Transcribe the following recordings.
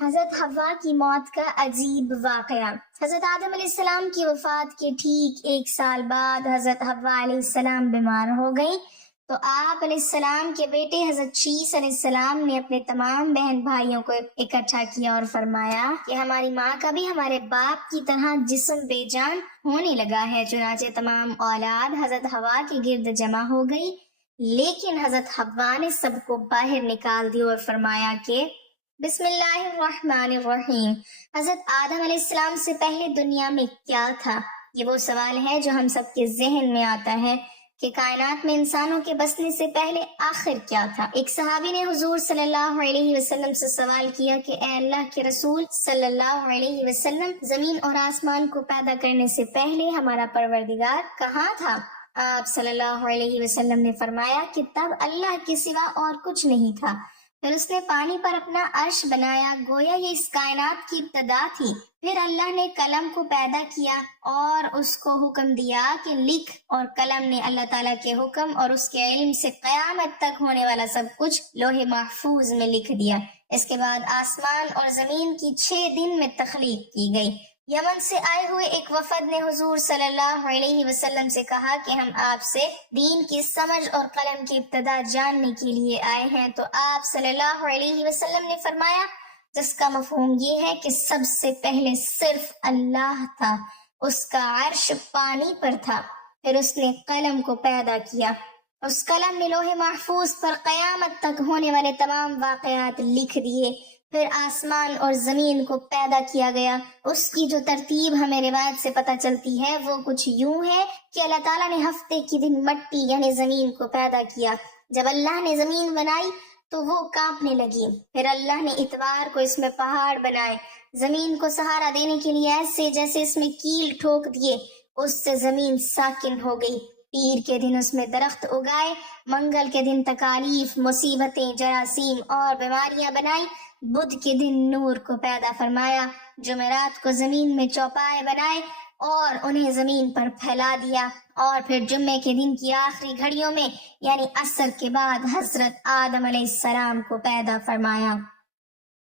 حضرت حوا کی موت کا عجیب واقعہ۔ حضرت آدم علیہ السلام کی وفات کے ٹھیک 1 سال بعد حضرت حوا علیہ السلام بیمار ہو گئیں تو آپ علیہ السلام کے بیٹے حضرت شیس علیہ السلام نے اپنے تمام بہن بھائیوں کو اکٹھا کیا اور فرمایا کہ ہماری ماں کا بھی ہمارے باپ کی طرح جسم بے جان ہونے لگا ہے۔ چنانچہ تمام اولاد حضرت حوا کے گرد جمع ہو گئی، لیکن حضرت حوا نے سب کو باہر نکال دیا اور فرمایا کہ بسم اللہ الرحمن الرحیم۔ حضرت آدم علیہ السلام سے پہلے دنیا میں کیا تھا؟ یہ وہ سوال ہے جو ہم سب کے ذہن میں آتا ہے کہ کائنات میں انسانوں کے بسنے سے پہلے آخر کیا تھا۔ ایک صحابی نے حضور صلی اللہ علیہ وسلم سے سوال کیا کہ اے اللہ کے رسول صلی اللہ علیہ وسلم، زمین اور آسمان کو پیدا کرنے سے پہلے ہمارا پروردگار کہاں تھا؟ آپ صلی اللہ علیہ وسلم نے فرمایا کہ تب اللہ کے سوا اور کچھ نہیں تھا، پھر اس نے پانی پر اپنا عرش بنایا، گویا یہ اس کائنات کی ابتدا تھی۔ پھر اللہ نے قلم کو پیدا کیا اور اس کو حکم دیا کہ لکھ، اور قلم نے اللہ تعالیٰ کے حکم اور اس کے علم سے قیامت تک ہونے والا سب کچھ لوح محفوظ میں لکھ دیا۔ اس کے بعد آسمان اور زمین کی 6 دن میں تخلیق کی گئی۔ یمن سے آئے ہوئے ایک وفد نے حضور صلی اللہ علیہ وسلم سے کہا کہ ہم آپ سے دین کی سمجھ اور قلم کی ابتدا جاننے کے لیے آئے ہیں، تو آپ صلی اللہ علیہ وسلم نے فرمایا جس کا مفہوم یہ ہے کہ سب سے پہلے صرف اللہ تھا، اس کا عرش پانی پر تھا، پھر اس نے قلم کو پیدا کیا، اس قلم نے لوح محفوظ پر قیامت تک ہونے والے تمام واقعات لکھ دیے، پھر آسمان اور زمین کو پیدا کیا گیا۔ اس کی جو ترتیب ہمیں روایت سے پتہ چلتی ہے وہ کچھ یوں ہے کہ اللہ تعالیٰ نے ہفتے کے دن مٹی یعنی زمین کو پیدا کیا۔ جب اللہ نے زمین بنائی تو وہ کانپنے لگی، پھر اللہ نے اتوار کو اس میں پہاڑ بنائے، زمین کو سہارا دینے کے لیے ایسے جیسے اس میں کیل ٹھوک دیے، اس سے زمین ساکن ہو گئی۔ پیر کے دن اس میں درخت اگائے، منگل کے دن تکالیف، مصیبتیں، جراثیم اور بیماریاں بنائی، بدھ کے دن نور کو پیدا فرمایا، جمعرات کو زمین میں چوپائے بنائے اور انہیں زمین پر پھیلا دیا، اور پھر جمعے کے دن کی آخری گھڑیوں میں یعنی عصر کے بعد حضرت آدم علیہ السلام کو پیدا فرمایا۔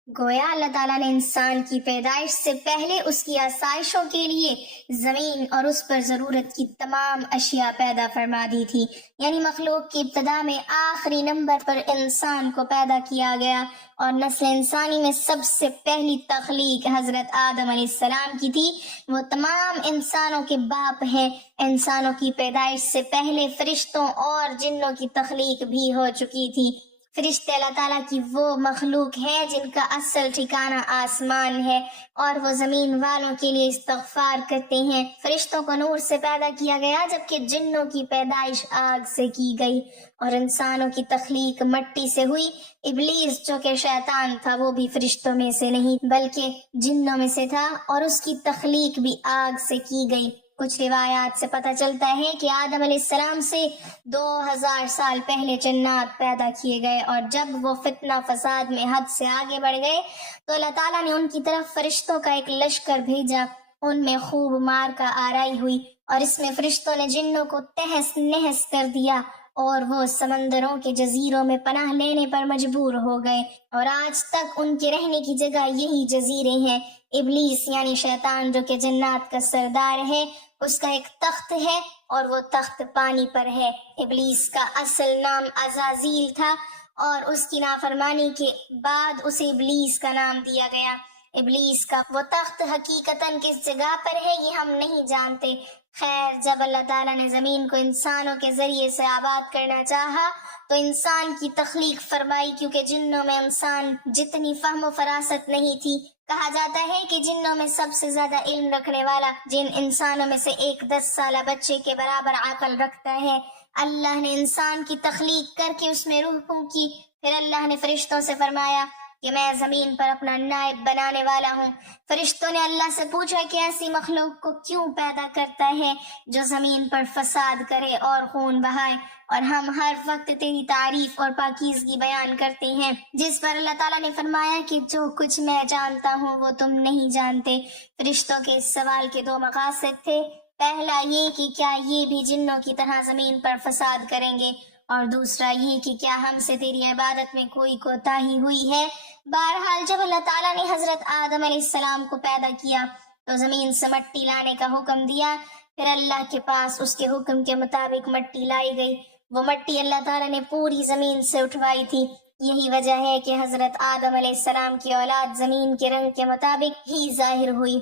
گویا اللہ تعالیٰ نے انسان کی پیدائش سے پہلے اس کی آسائشوں کے لیے زمین اور اس پر ضرورت کی تمام اشیاء پیدا فرما دی تھی، یعنی مخلوق کی ابتدا میں آخری نمبر پر انسان کو پیدا کیا گیا، اور نسل انسانی میں سب سے پہلی تخلیق حضرت آدم علیہ السلام کی تھی۔ وہ تمام انسانوں کے باپ ہیں۔ انسانوں کی پیدائش سے پہلے فرشتوں اور جنوں کی تخلیق بھی ہو چکی تھی۔ فرشتے اللہ تعالیٰ کی وہ مخلوق ہیں جن کا اصل ٹھکانہ آسمان ہے، اور وہ زمین والوں کے لیے استغفار کرتے ہیں۔ فرشتوں کو نور سے پیدا کیا گیا جبکہ جنوں کی پیدائش آگ سے کی گئی، اور انسانوں کی تخلیق مٹی سے ہوئی۔ ابلیس جو کہ شیطان تھا وہ بھی فرشتوں میں سے نہیں بلکہ جنوں میں سے تھا، اور اس کی تخلیق بھی آگ سے کی گئی۔ کچھ روایات سے پتہ چلتا ہے کہ آدم علیہ السلام سے 2000 سال پہلے جنات پیدا کیے گئے، اور جب وہ فتنہ فساد میں حد سے آگے بڑھ گئے تو اللہ تعالیٰ نے ان کی طرف فرشتوں کا ایک لشکر بھیجا۔ ان میں خوب مار کا آرائی ہوئی، اور اس میں فرشتوں نے جنوں کو تہس نہس کر دیا، اور وہ سمندروں کے جزیروں میں پناہ لینے پر مجبور ہو گئے، اور آج تک ان کے رہنے کی جگہ یہی جزیرے ہیں۔ ابلیس یعنی شیطان جو کہ جنات کا سردار ہے، اس کا ایک تخت ہے اور وہ تخت پانی پر ہے۔ ابلیس کا اصل نام عزازیل تھا، اور اس کی نافرمانی کے بعد اسے ابلیس کا نام دیا گیا۔ ابلیس کا وہ تخت حقیقتاً کس جگہ پر ہے یہ ہم نہیں جانتے۔ خیر، جب اللہ تعالیٰ نے زمین کو انسانوں کے ذریعے سے آباد کرنا چاہا تو انسان کی تخلیق فرمائی، کیونکہ جنوں میں انسان جتنی فہم و فراست نہیں تھی۔ کہا جاتا ہے کہ جنوں میں سب سے زیادہ علم رکھنے والا جن انسانوں میں سے ایک 10 سالہ بچے کے برابر عقل رکھتا ہے۔ اللہ نے انسان کی تخلیق کر کے اس میں روح پھونکی، پھر اللہ نے فرشتوں سے فرمایا کہ میں زمین پر اپنا نائب بنانے والا ہوں۔ فرشتوں نے اللہ سے پوچھا کہ ایسی مخلوق کو کیوں پیدا کرتا ہے جو زمین پر فساد کرے اور خون بہائے، اور ہم ہر وقت تیری تعریف اور پاکیزگی بیان کرتے ہیں۔ جس پر اللہ تعالیٰ نے فرمایا کہ جو کچھ میں جانتا ہوں وہ تم نہیں جانتے۔ فرشتوں کے اس سوال کے 2 مقاصد تھے۔ پہلا یہ کہ کیا یہ بھی جنوں کی طرح زمین پر فساد کریں گے، اور دوسرا یہ کہ کیا ہم سے تیری عبادت میں کوئی کوتاہی ہوئی ہے۔ بہرحال جب اللہ تعالیٰ نے حضرت آدم علیہ السلام کو پیدا کیا تو زمین سے مٹی لانے کا حکم دیا، پھر اللہ کے پاس اس کے حکم کے مطابق مٹی لائی گئی۔ وہ مٹی اللہ تعالیٰ نے پوری زمین سے اٹھوائی تھی۔ یہی وجہ ہے کہ حضرت آدم علیہ السلام کی اولاد زمین کے رنگ کے مطابق ہی ظاہر ہوئی،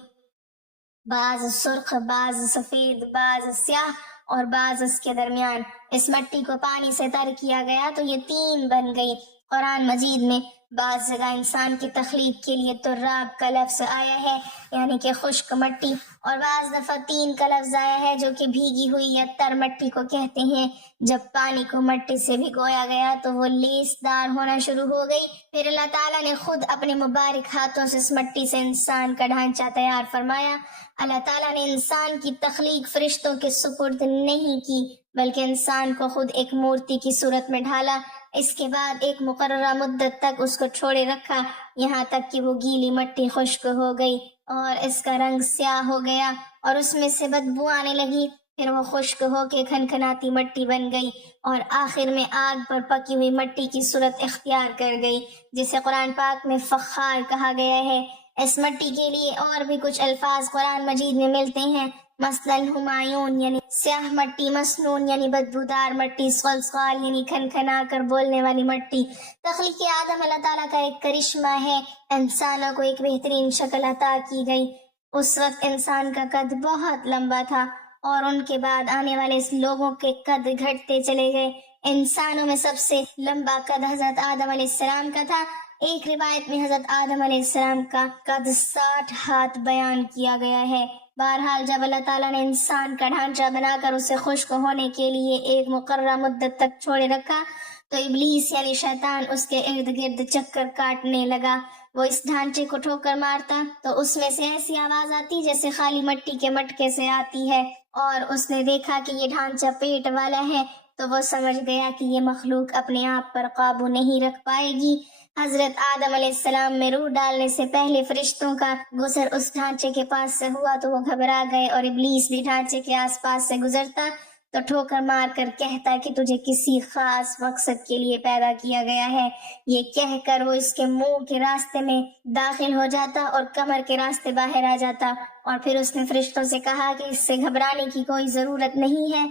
بعض سرخ، بعض سفید، بعض سیاہ اور بعض اس کے درمیان۔ اس مٹی کو پانی سے تر کیا گیا تو یہ تین بن گئی۔ قرآن مجید میں بعض جگہ انسان کی تخلیق کے لیے تراب کا لفظ آیا ہے، یعنی کہ خشک مٹی، اور بعض دفعہ تین کا لفظ آیا ہے جو کہ بھیگی ہوئی یا تر مٹی کو کہتے ہیں۔ جب پانی کو مٹی سے بھگویا گیا تو وہ لیس دار ہونا شروع ہو گئی، پھر اللہ تعالیٰ نے خود اپنے مبارک ہاتھوں سے اس مٹی سے انسان کا ڈھانچہ تیار فرمایا۔ اللہ تعالیٰ نے انسان کی تخلیق فرشتوں کے سپرد نہیں کی، بلکہ انسان کو خود ایک مورتی کی صورت میں ڈھالا۔ اس کے بعد ایک مقررہ مدت تک اس کو چھوڑے رکھا، یہاں تک کہ وہ گیلی مٹی خشک ہو گئی اور اس کا رنگ سیاہ ہو گیا اور اس میں سے بدبو آنے لگی۔ پھر وہ خشک ہو کے کھنکھناتی مٹی بن گئی اور آخر میں آگ پر پکی ہوئی مٹی کی صورت اختیار کر گئی، جسے قرآن پاک میں فخار کہا گیا ہے۔ اس مٹی کے لیے اور بھی کچھ الفاظ قرآن مجید میں ملتے ہیں، مثلاً ہمایون یعنی سیاہ مٹی، مسنون یعنی بدبودار مٹی، صلصال یعنی کھنکھنا کر بولنے والی مٹی۔ تخلیق آدم اللہ تعالیٰ کا ایک کرشمہ ہے۔ انسانوں کو ایک بہترین شکل عطا کی گئی۔ اس وقت انسان کا قد بہت لمبا تھا اور ان کے بعد آنے والے لوگوں کے قد گھٹتے چلے گئے۔ انسانوں میں سب سے لمبا قد حضرت آدم علیہ السلام کا تھا۔ ایک روایت میں حضرت آدم علیہ السلام کا قد 60 ہاتھ بیان کیا گیا ہے۔ بہرحال جب اللہ تعالیٰ نے انسان کا ڈھانچہ بنا کر اسے خشک ہونے کے لیے ایک مقررہ مدت تک چھوڑے رکھا تو ابلیس یعنی شیطان اس کے ارد گرد چکر کاٹنے لگا۔ وہ اس ڈھانچے کو ٹھوکر مارتا تو اس میں سے ایسی آواز آتی جیسے خالی مٹی کے مٹکے سے آتی ہے، اور اس نے دیکھا کہ یہ ڈھانچہ پیٹ والا ہے تو وہ سمجھ گیا کہ یہ مخلوق اپنے آپ پر قابو نہیں رکھ پائے گی۔ حضرت آدم علیہ السلام میں روح ڈالنے سے پہلے فرشتوں کا گزر اس ڈھانچے کے پاس سے ہوا تو وہ گھبرا گئے، اور ابلیس بھی ڈھانچے کے آس پاس سے گزرتا تو ٹھوکر مار کر کہتا کہ تجھے کسی خاص مقصد کے لیے پیدا کیا گیا ہے۔ یہ کہہ کر وہ اس کے منہ کے راستے میں داخل ہو جاتا اور کمر کے راستے باہر آ جاتا، اور پھر اس نے فرشتوں سے کہا کہ اس سے گھبرانے کی کوئی ضرورت نہیں ہے،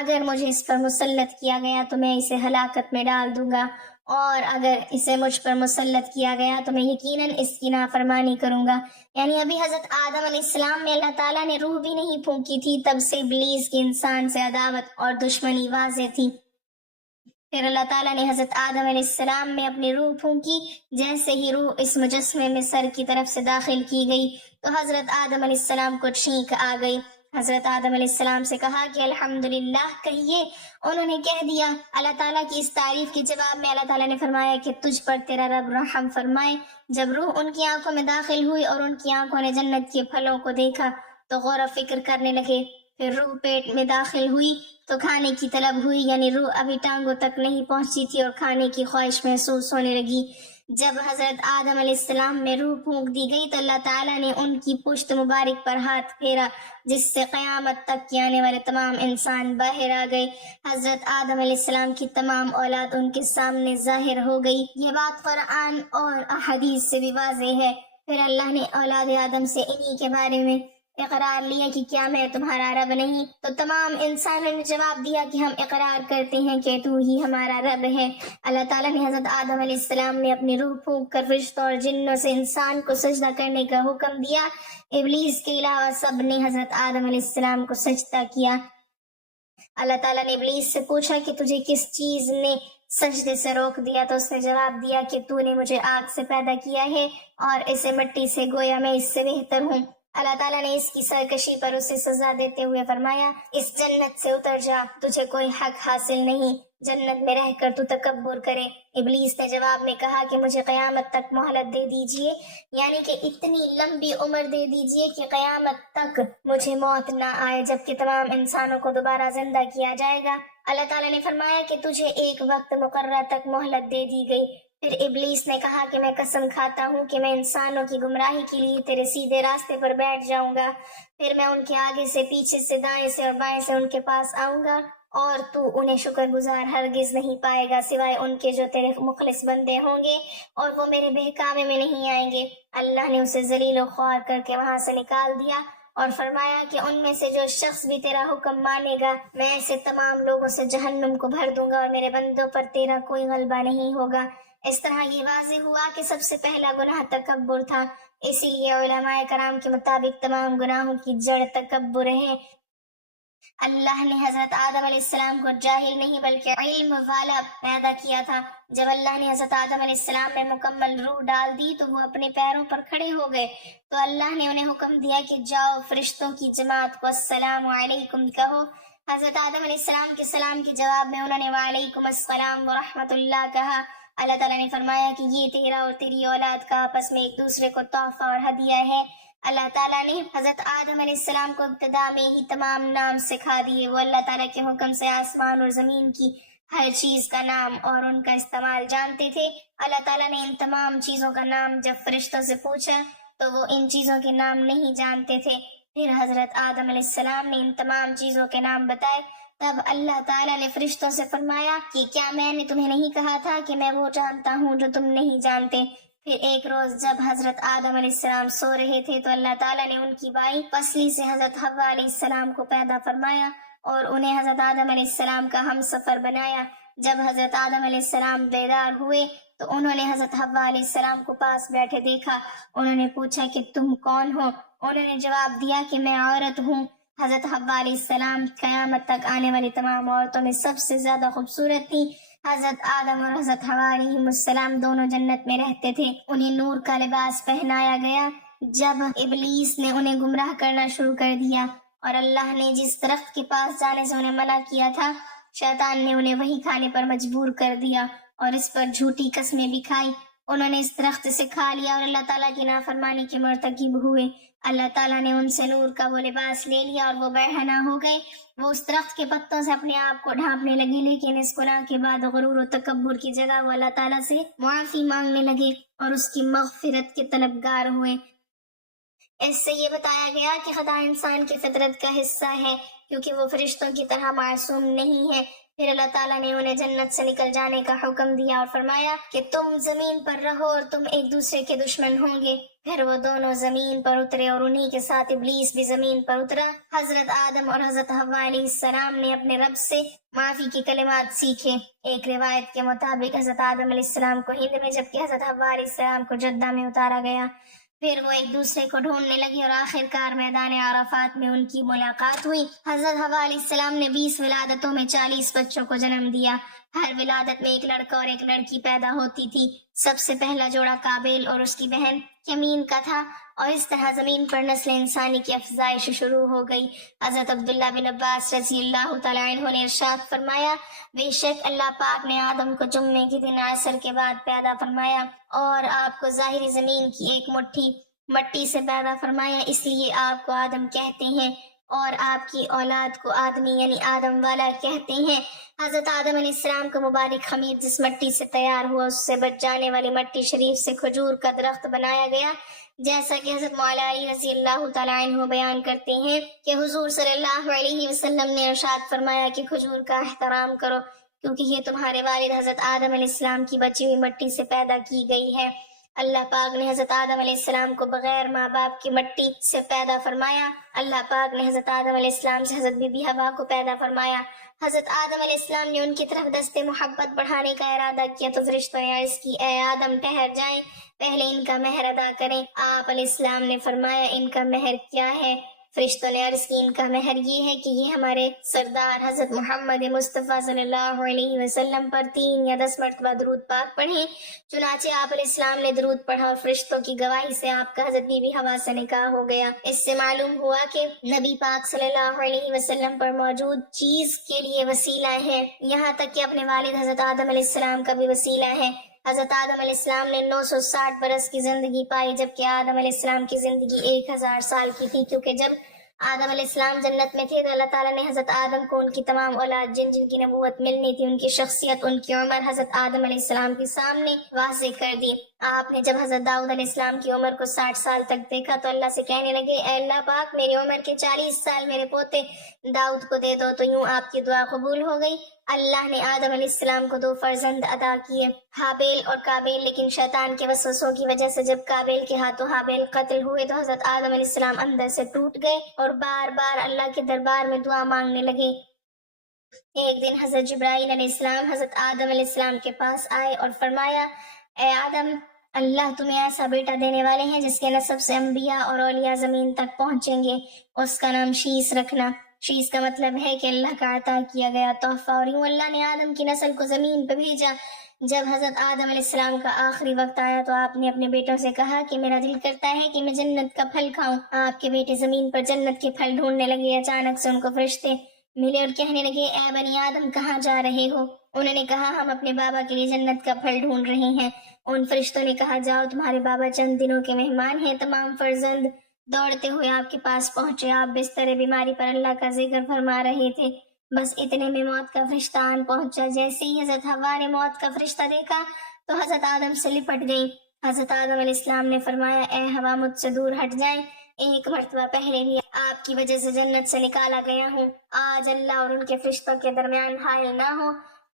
اگر مجھے اس پر مسلط کیا گیا تو میں اسے ہلاکت میں ڈال دوں گا، اور اگر اسے مجھ پر مسلط کیا گیا تو میں یقیناً اس کی نافرمانی کروں گا۔ یعنی ابھی حضرت آدم علیہ السلام میں اللہ تعالیٰ نے روح بھی نہیں پھونکی تھی، تب سے ابلیس کی انسان سے عداوت اور دشمنی واضح تھی۔ پھر اللہ تعالیٰ نے حضرت آدم علیہ السلام میں اپنی روح پھونکی۔ جیسے ہی روح اس مجسمے میں سر کی طرف سے داخل کی گئی تو حضرت آدم علیہ السلام کو چھینک آ گئی۔ حضرت آدم علیہ السلام سے کہا کہ الحمدللہ کہیے۔ انہوں نے کہہ دیا۔ اللہ تعالیٰ کی اس تعریف کے جواب میں اللہ تعالیٰ نے فرمایا کہ تجھ پر تیرا رب رحم فرمائے۔ جب روح ان کی آنکھوں میں داخل ہوئی اور ان کی آنکھوں نے جنت کے پھلوں کو دیکھا تو غور و فکر کرنے لگے۔ پھر روح پیٹ میں داخل ہوئی تو کھانے کی طلب ہوئی، یعنی روح ابھی ٹانگوں تک نہیں پہنچی تھی اور کھانے کی خواہش محسوس ہونے لگی۔ جب حضرت آدم علیہ السلام میں روح پھونک دی گئی تو اللہ تعالیٰ نے ان کی پشت مبارک پر ہاتھ پھیرا، جس سے قیامت تک کے آنے والے تمام انسان باہر آ گئے۔ حضرت آدم علیہ السلام کی تمام اولاد ان کے سامنے ظاہر ہو گئی۔ یہ بات قرآن اور احادیث سے بھی واضح ہے۔ پھر اللہ نے اولاد آدم سے انہی کے بارے میں اقرار لیا کہ کیا میں تمہارا رب نہیں؟ تو تمام انسانوں نے جواب دیا کہ ہم اقرار کرتے ہیں کہ تو ہی ہمارا رب ہے۔ اللہ تعالیٰ نے حضرت آدم علیہ السلام میں اپنی روح پھونک کر فرشتوں اور جنوں سے انسان کو سجدہ کرنے کا حکم دیا۔ ابلیس کے علاوہ سب نے حضرت آدم علیہ السلام کو سجدہ کیا۔ اللہ تعالیٰ نے ابلیس سے پوچھا کہ تجھے کس چیز نے سجدے سے روک دیا؟ تو اس نے جواب دیا کہ تو نے مجھے آگ سے پیدا کیا ہے اور اسے مٹی سے، گویا میں اس سے بہتر ہوں۔ اللہ تعالیٰ نے اس کی سرکشی پر اسے سزا دیتے ہوئے فرمایا اس جنت سے اتر جا، تجھے کوئی حق حاصل نہیں جنت میں رہ کر تو تکبر کرے۔ ابلیس نے جواب میں کہا کہ مجھے قیامت تک مہلت دے دیجئے، یعنی کہ اتنی لمبی عمر دے دیجئے کہ قیامت تک مجھے موت نہ آئے، جبکہ تمام انسانوں کو دوبارہ زندہ کیا جائے گا۔ اللہ تعالیٰ نے فرمایا کہ تجھے ایک وقت مقررہ تک مہلت دے دی گئی۔ پھر ابلیس نے کہا کہ میں قسم کھاتا ہوں کہ میں انسانوں کی گمراہی کے لیے تیرے سیدھے راستے پر بیٹھ جاؤں گا، پھر میں ان کے آگے سے، پیچھے سے، دائیں سے اور بائیں سے ان کے پاس آؤں گا اور تو انہیں شکر گزار ہرگز نہیں پائے گا سوائے ان کے جو تیرے مخلص بندے ہوں گے اور وہ میرے بہکاوے میں نہیں آئیں گے۔ اللہ نے اسے ذلیل و خوار کر کے وہاں سے نکال دیا اور فرمایا کہ ان میں سے جو شخص بھی تیرا حکم مانے گا میں ایسے تمام لوگوں سے جہنم کو بھر دوں گا اور میرے بندوں پر تیرا کوئی غلبہ نہیں ہوگا۔ اس طرح یہ واضح ہوا کہ سب سے پہلا گناہ تکبر تھا، اسی لیے علماء کرام کے مطابق تمام گناہوں کی جڑ تکبر ہے۔ اللہ نے حضرت آدم علیہ السلام کو جاہل نہیں بلکہ علم والا پیدا کیا تھا۔ جب اللہ نے حضرت آدم علیہ السلام میں مکمل روح ڈال دی تو وہ اپنے پیروں پر کھڑے ہو گئے، تو اللہ نے انہیں حکم دیا کہ جاؤ فرشتوں کی جماعت کو السلام علیکم کہو۔ حضرت آدم علیہ السلام کے سلام کے جواب میں انہوں نے وعلیکم السلام ورحمۃ اللہ کہا۔ اللہ تعالیٰ نے فرمایا کہ یہ تیرا اور تیری اولاد کا آپس میں ایک دوسرے کو تحفہ اور ہدیہ ہے۔ اللہ تعالیٰ نے حضرت آدم علیہ السلام کو ابتدا میں ہی تمام نام سکھا دیے۔ وہ اللہ تعالیٰ کے حکم سے آسمان اور زمین کی ہر چیز کا نام اور ان کا استعمال جانتے تھے۔ اللہ تعالیٰ نے ان تمام چیزوں کا نام جب فرشتوں سے پوچھا تو وہ ان چیزوں کے نام نہیں جانتے تھے۔ پھر حضرت آدم علیہ السلام نے ان تمام چیزوں کے نام بتائے۔ تب اللہ تعالیٰ نے فرشتوں سے فرمایا کہ کیا میں نے تمہیں نہیں کہا تھا کہ میں وہ جانتا ہوں جو تم نہیں جانتے۔ پھر ایک روز جب حضرت آدم علیہ السلام سو رہے تھے تو اللہ تعالیٰ نے ان کی بائی پسلی سے حضرت حوا علیہ السلام کو پیدا فرمایا اور انہیں حضرت آدم علیہ السلام کا ہم سفر بنایا۔ جب حضرت آدم علیہ السلام بیدار ہوئے تو انہوں نے حضرت حوا علیہ السلام کو پاس بیٹھے دیکھا۔ انہوں نے پوچھا کہ تم کون ہو؟ انہوں نے جواب دیا کہ میں عورت ہوں۔ حضرت حوا علیہ السلام قیامت تک آنے والی تمام عورتوں میں سب سے زیادہ خوبصورت تھی۔ حضرت آدم اور حضرت حوا علیہ السلام دونوں جنت میں رہتے تھے۔ انہیں نور کا لباس پہنایا گیا۔ جب ابلیس نے انہیں گمراہ کرنا شروع کر دیا اور اللہ نے جس درخت کے پاس جانے سے انہیں منع کیا تھا، شیطان نے انہیں وہی کھانے پر مجبور کر دیا اور اس پر جھوٹی قسمیں بھی کھائی۔ انہوں نے اس درخت سے کھا لیا اور اللہ تعالیٰ کی نافرمانی کے مرتکب ہوئے۔ اللہ تعالیٰ نے ان سے نور کا وہ لباس لے لیا اور وہ برہنہ ہو گئے۔ وہ اس درخت کے پتوں سے اپنے آپ کو ڈھانپنے لگے، لیکن اس گناہ کے بعد غرور و تکبر کی جگہ وہ اللہ تعالیٰ سے معافی مانگنے لگے اور اس کی مغفرت کے طلبگار ہوئے۔ اس سے یہ بتایا گیا کہ خطا انسان کی فطرت کا حصہ ہے کیونکہ وہ فرشتوں کی طرح معصوم نہیں ہے۔ پھر اللہ تعالیٰ نے انہیں جنت سے نکل جانے کا حکم دیا اور فرمایا کہ تم زمین پر رہو اور تم ایک دوسرے کے دشمن ہوں گے۔ پھر وہ دونوں زمین پر اترے اور انہی کے ساتھ ابلیس بھی زمین پر اترا۔ حضرت آدم اور حضرت حوا علیہ السلام نے اپنے رب سے معافی کی کلمات سیکھے۔ ایک روایت کے مطابق حضرت آدم علیہ السلام کو ہند میں جبکہ حضرت حوا علیہ السلام کو جدہ میں اتارا گیا۔ پھر وہ ایک دوسرے کو ڈھونڈنے لگی اور آخر کار میدان عرفات میں ان کی ملاقات ہوئی۔ حضرت حوا علیہ السلام نے 20 ولادتوں میں 40 بچوں کو جنم دیا۔ ہر ولادت میں ایک لڑکا اور ایک لڑکی پیدا ہوتی تھی۔ سب سے پہلا جوڑا قابیل اور اس کی بہن یمین کا تھا اور اس طرح زمین پر نسل انسانی کی افزائش شروع ہو گئی۔ حضرت عبداللہ بن عباس رضی اللہ تعالیٰ عنہ نے ارشاد فرمایا، بے شک اللہ پاک نے آدم کو جمعے کے دن عصر کے بعد پیدا فرمایا اور آپ کو ظاہری زمین کی ایک مٹھی مٹی سے پیدا فرمایا، اس لیے آپ کو آدم کہتے ہیں اور آپ کی اولاد کو آدمی یعنی آدم والا کہتے ہیں۔ حضرت آدم علیہ السلام کا مبارک خمیر جس مٹی سے تیار ہوا اس سے بچ جانے والی مٹی شریف سے کھجور کا درخت بنایا گیا، جیسا کہ حضرت مولا علی رضی اللہ تعالیٰ عنہ بیان کرتے ہیں کہ حضور صلی اللہ علیہ وسلم نے ارشاد فرمایا کہ کھجور کا احترام کرو کیونکہ یہ تمہارے والد حضرت آدم علیہ السلام کی بچی ہوئی مٹی سے پیدا کی گئی ہے۔ اللہ پاک نے حضرت آدم علیہ السلام کو بغیر ماں باپ کی مٹی سے پیدا فرمایا۔ اللہ پاک نے حضرت آدم علیہ السلام سے حضرت بی بی حوا کو پیدا فرمایا۔ حضرت آدم علیہ السلام نے ان کی طرف دست محبت بڑھانے کا ارادہ کیا تو فرشتوں نے عرض کی، اے آدم ٹھہر جائیں، پہلے ان کا مہر ادا کریں۔ آپ علیہ السلام نے فرمایا، ان کا مہر کیا ہے؟ فرشتوں نے عرض کی، ان کا مہر یہ ہے کہ یہ ہمارے سردار حضرت محمد مصطفیٰ صلی اللہ علیہ وسلم پر 3 یا 10 مرتبہ درود پاک پڑھیں۔ چنانچہ آپ علیہ السلام نے درود پڑھا اور فرشتوں کی گواہی سے آپ کا حضرت بی بی حوا سے نکاح ہو گیا۔ اس سے معلوم ہوا کہ نبی پاک صلی اللہ علیہ وسلم پر موجود چیز کے لیے وسیلہ ہے، یہاں تک کہ اپنے والد حضرت آدم علیہ السلام کا بھی وسیلہ ہے۔ حضرت آدم علیہ السلام نے 960 برس کی زندگی پائی جبکہ آدم علیہ السلام کی زندگی 1000 سال کی تھی، کیونکہ جب آدم علیہ السلام جنت میں تھے تو اللہ تعالیٰ نے حضرت آدم کو ان کی تمام اولاد جن جن کی نبوت ملنی تھی، ان کی شخصیت، ان کی عمر حضرت آدم علیہ السلام کے سامنے واضح کر دی۔ آپ نے جب حضرت داؤد علیہ السلام کی عمر کو 60 سال تک دیکھا تو اللہ سے کہنے لگے، اے اللہ پاک، میری عمر کے 40 سال میرے پوتے داؤد کو دے دو۔ تو یوں آپ کی دعا قبول ہو گئی۔ اللہ نے آدم علیہ السلام کو 2 فرزند عطا کیے، حابیل اور قابیل، لیکن شیطان کے وسوسوں کی وجہ سے جب قابیل کے ہاتھوں حابیل قتل ہوئے تو حضرت آدم علیہ السلام اندر سے ٹوٹ گئے اور بار بار اللہ کے دربار میں دعا مانگنے لگے۔ ایک دن حضرت جبرائیل علیہ السلام حضرت آدم علیہ السلام کے پاس آئے اور فرمایا، اے آدم، اللہ تمہیں ایسا بیٹا دینے والے ہیں جس کے نسب سے انبیاء اور اولیاء زمین تک پہنچیں گے، اس کا نام شیس رکھنا۔ شیس کا مطلب ہے کہ اللہ کا عطا کیا گیا تحفہ، اور یوں اللہ نے آدم کی نسل کو زمین پہ بھیجا۔ جب حضرت آدم علیہ السلام کا آخری وقت آیا تو آپ نے اپنے بیٹوں سے کہا کہ میرا دل کرتا ہے کہ میں جنت کا پھل کھاؤں۔ آپ کے بیٹے زمین پر جنت کے پھل ڈھونڈنے لگے۔ اچانک سے ان کو فرشتے ملے اور کہنے لگے، اے بنی آدم، کہاں جا رہے ہو؟ انہوں نے کہا، ہم اپنے بابا کے لیے جنت کا پھل ڈھونڈ رہے ہیں۔ ان فرشتوں نے کہا، جاؤ، تمہارے بابا چند دنوں کے مہمان ہیں۔ تمام فرزند دوڑتے ہوئے آپ کے پاس پہنچے۔ آپ بستر بیماری پر اللہ کا ذکر فرما رہے تھے۔ بس اتنے میں موت کا فرشتہ آن پہنچا۔ جیسے ہی حضرت حوا نے موت کا فرشتہ دیکھا تو حضرت آدم سے لپٹ گئی۔ حضرت آدم علیہ السلام نے فرمایا، اے حوا، مجھ سے دور ہٹ جائیں، ایک مرتبہ پہلے بھی آپ کی وجہ سے جنت سے نکالا گیا ہوں، آج اللہ اور ان کے فرشتوں کے درمیان حائل نہ ہو۔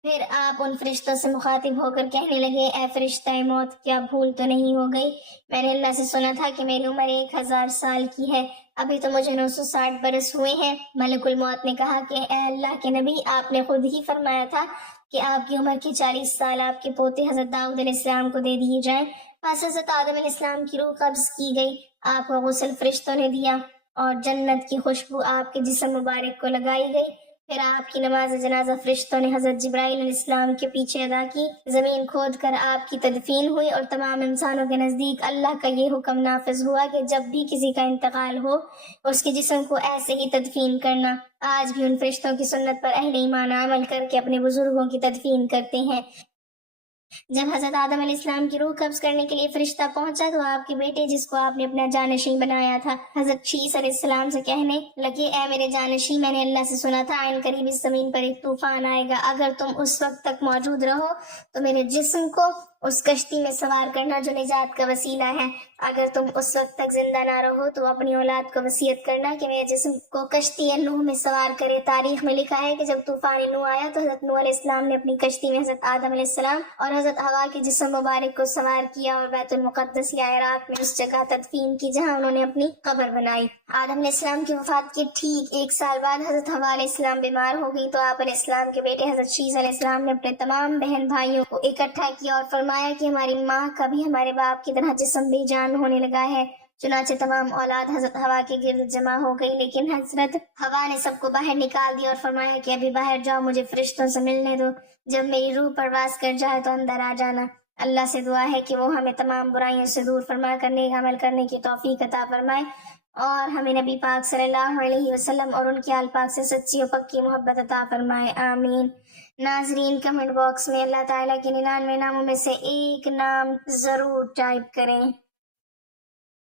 پھر آپ ان فرشتوں سے مخاطب ہو کر کہنے لگے، اے فرشتہ موت، کیا بھول تو نہیں ہو گئی؟ میں نے اللہ سے سنا تھا کہ میری عمر 1000 سال کی ہے، ابھی تو مجھے 960 برس ہوئے ہیں۔ ملک الموت نے کہا کہ اے اللہ کے نبی، آپ نے خود ہی فرمایا تھا کہ آپ کی عمر کے 40 سال آپ کے پوتے حضرت داؤد علیہ السلام کو دے دیے جائیں۔ پس حضرت آدم علیہ السلام کی روح قبض کی گئی، آپ کو غسل فرشتوں نے دیا اور جنت کی خوشبو آپ کے جسم مبارک کو لگائی گئی۔ پھر آپ کی نماز جنازہ فرشتوں نے حضرت جبرائیل علیہ السلام کے پیچھے ادا کی۔ زمین کھود کر آپ کی تدفین ہوئی اور تمام انسانوں کے نزدیک اللہ کا یہ حکم نافذ ہوا کہ جب بھی کسی کا انتقال ہو اس کے جسم کو ایسے ہی تدفین کرنا۔ آج بھی ان فرشتوں کی سنت پر اہل ایمان عمل کر کے اپنے بزرگوں کی تدفین کرتے ہیں۔ جب حضرت آدم علیہ السلام کی روح قبض کرنے کے لیے فرشتہ پہنچا تو آپ کے بیٹے، جس کو آپ نے اپنا جانشین بنایا تھا، حضرت شیس علیہ السلام سے کہنے لگے، اے میرے جانشین، میں نے اللہ سے سنا تھا عین قریب اس زمین پر ایک طوفان آئے گا۔ اگر تم اس وقت تک موجود رہو تو میرے جسم کو اس کشتی میں سوار کرنا جو نجات کا وسیلہ ہے۔ اگر تم اس وقت تک زندہ نہ رہو تو اپنی اولاد کو وصیت کرنا کہ میرے جسم کو کشتی نوح میں سوار کرے۔ تاریخ میں لکھا ہے کہ جب طوفان نوح آیا تو حضرت نوح علیہ السلام نے اپنی کشتی میں حضرت آدم علیہ السلام اور حضرت حوا کے جسم مبارک کو سوار کیا اور بیت المقدس یا عراق میں اس جگہ تدفین کی جہاں انہوں نے اپنی قبر بنائی۔ آدم علیہ السلام کی وفات کے ٹھیک 1 سال بعد حضرت حوا علیہ السلام بیمار ہو گئی تو آپ علیہ السلام کے بیٹے حضرت شیس علیہ السلام نے اپنے تمام بہن بھائیوں کو اکٹھا کیا اور فرمایا کہ ہماری ماں کا بھی ہمارے باپ کی طرح جسم بے جان ہونے لگا ہے۔ چنانچہ تمام اولاد حضرت حوا کے گرد جمع ہو گئی، لیکن حضرت حوا نے سب کو باہر نکال دیا اور فرمایا کہ ابھی باہر جاؤ، مجھے فرشتوں سے ملنے دو، جب میری روح پرواز کر جائے تو اندر آ جانا۔ اللہ سے دعا ہے کہ وہ ہمیں تمام برائیوں سے دور فرما کر نیک عمل کرنے کی توفیق عطا فرمائے اور ہمیں نبی پاک صلی اللہ علیہ وسلم اور ان کے آل پاک سے سچی و پکی محبت عطا فرمائے، آمین۔ ناظرین، کمنٹ باکس میں اللہ تعالیٰ کے 99 ناموں میں سے ایک نام ضرور ٹائپ کریں۔